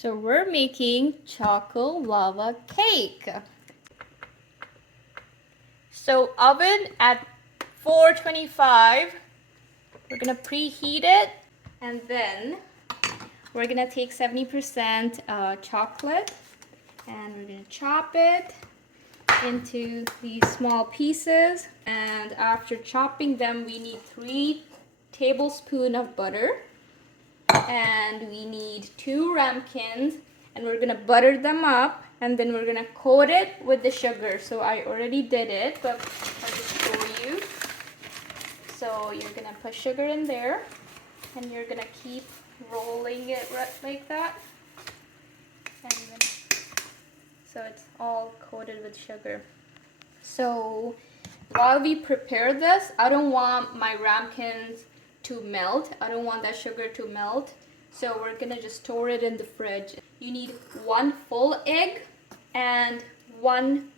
So we're making chocolate lava cake. So oven at 425. We're gonna preheat it, and then we're gonna take 70% chocolate, and we're gonna chop it into these small pieces. And after chopping them, we need 3 tablespoons of butter, and we need 2 ramekins, and we're gonna butter them up, and then we're gonna coat it with the sugar. So I already did it, but I'll just show you. So you're gonna put sugar in there, and you're gonna keep rolling it right like that, and then, so it's all coated with sugar. So while we prepare this, I don't want my ramekins to melt. I don't want that sugar to melt. So we're gonna just store it in the fridge. You need 1 full egg and 1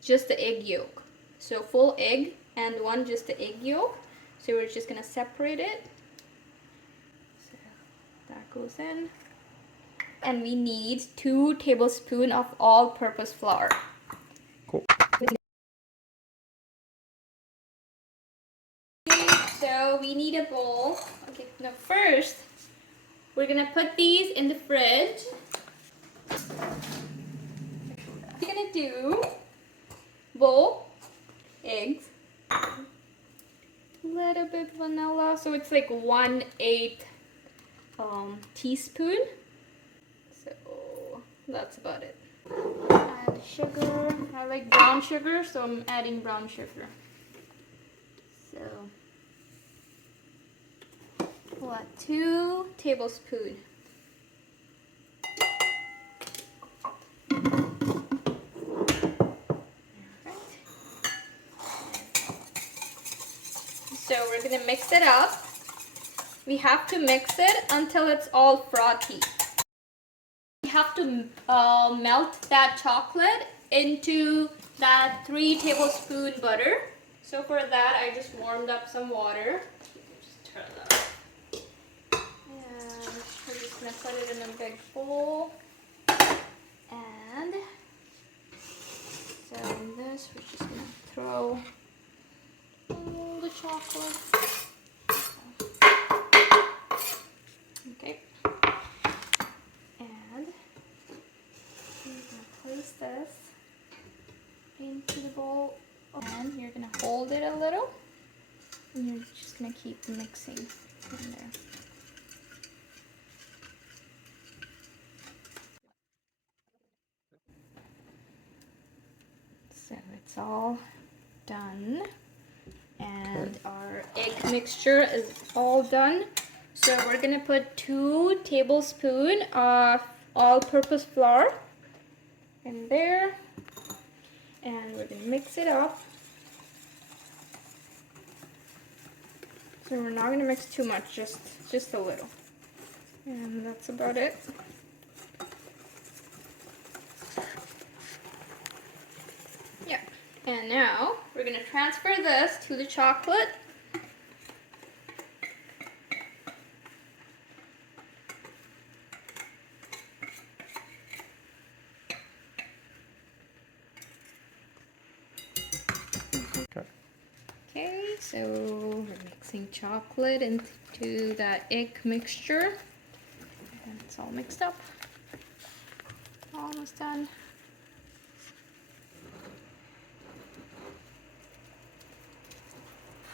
just the egg yolk. So full egg and 1 just the egg yolk. So we're just gonna separate it. So that goes in. And we need 2 tablespoons of all-purpose flour. Cool. So we need a bowl. Okay, now first, we're gonna put these in the fridge. We're gonna do bowl, eggs, little bit vanilla, so it's like 1/8 teaspoon. So that's about it. Add sugar. I like brown sugar, so I'm adding brown sugar. So we'll add 2 tablespoons. So we're gonna mix it up. We have to mix it until it's all frothy. We have to melt that chocolate into that 3 tablespoon butter. So for that, I just warmed up some water. Just turn that off. And we're just gonna put it in a big bowl. And so in this, we're just gonna throw all the chocolate. Okay. And you're gonna place this into the bowl, and you're gonna hold it a little, and you're just gonna keep mixing in there. So it's all done, and our egg mixture is all done. So we're gonna put 2 tablespoons of all-purpose flour in there, and we're gonna mix it up. So we're not gonna mix too much, just a little, and that's about it. Yeah, and now we're gonna transfer this to the chocolate. Okay, so we're mixing chocolate into that egg mixture, and it's all mixed up. Almost done.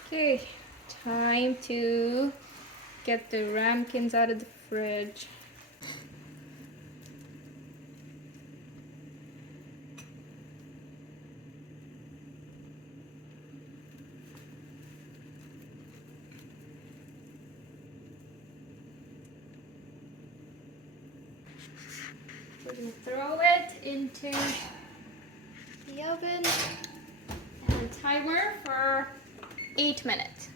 Okay, time to get the ramekins out of the fridge. We're going to throw it into the oven and timer for 8 minutes.